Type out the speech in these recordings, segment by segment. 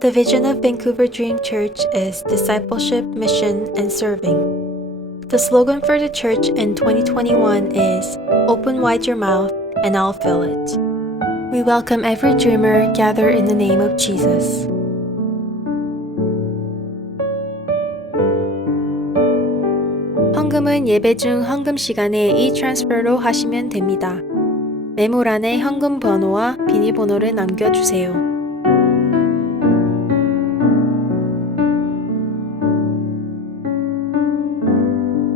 The vision of Vancouver Dream Church is discipleship, mission, and serving. The slogan for the church in 2021 is Open wide your mouth and I'll fill it. We welcome every dreamer gathered in the name of Jesus. 헌금은 예배 중 헌금 시간에 e-transfer로 하시면 됩니다. 메모란에 현금 번호와 비밀번호를 남겨주세요.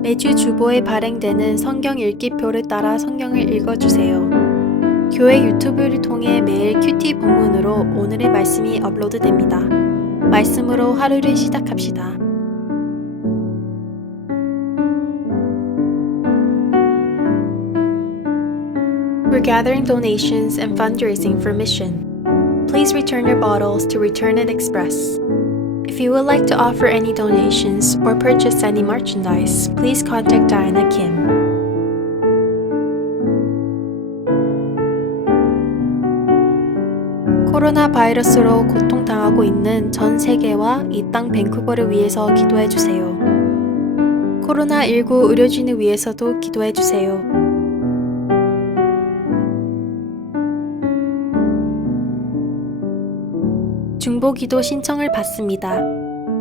매주 주보에 발행되는 성경 읽기표를 따라 성경을 읽어주세요. 교회 유튜브를 통해 매일 큐티 본문으로 오늘의 말씀이 업로드됩니다. 말씀으로 하루를 시작합시다. We're gathering donations and fundraising for mission. Please return your bottles to Return and Express. If you would like to offer any donations or purchase any merchandise, please contact Diana Kim. 코로나 바이러스로 고통당하고 있는 전 세계와 이 땅 밴쿠버를 위해서 기도해 주세요. 코로나19 의료진을 위해서도 기도해 주세요. 중보 기도 신청을 받습니다.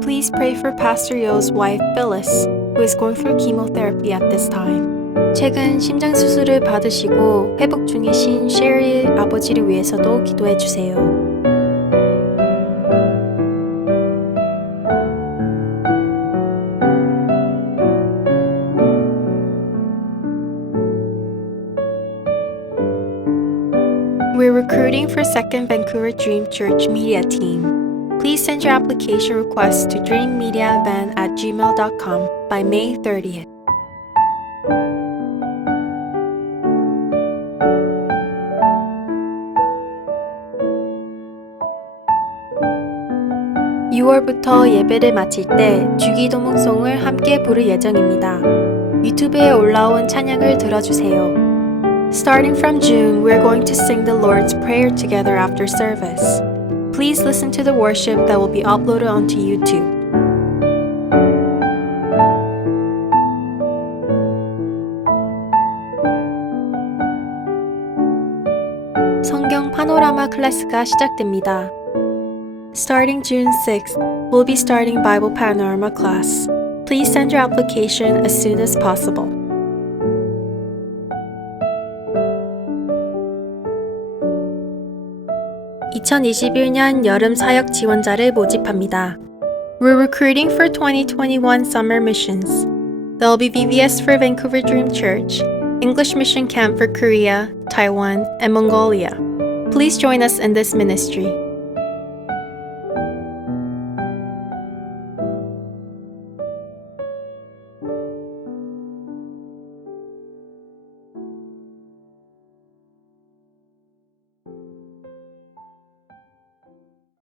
Please pray for Pastor Yo's wife Phyllis, who is going through chemotherapy at this time. 최근 심장 수술을 받으시고 회복 중이신 셰리 아버지를 위해서도 기도해 주세요. We're recruiting for second Vancouver Dream Church media team. Please send your application request to dreammediavan at gmail.com by May 30th. (6월부터) 예배를 마칠 때 주기도문송을 함께 부를 예정입니다. 유튜브에 올라온 찬양을 들어주세요. Starting from June, we're going to sing the Lord's Prayer together after service. Please listen to the worship that will be uploaded onto YouTube. 성경 파노라마 클래스가 시작됩니다. Starting June 6th, we'll be starting Bible Panorama class. Please send your application as soon as possible. (2021년) 여름 사역 지원자를 모집합니다. We're recruiting for 2021 summer missions. There'll be VBS for Vancouver Dream Church, English Mission Camp for Korea, Taiwan, and Mongolia. Please join us in this ministry.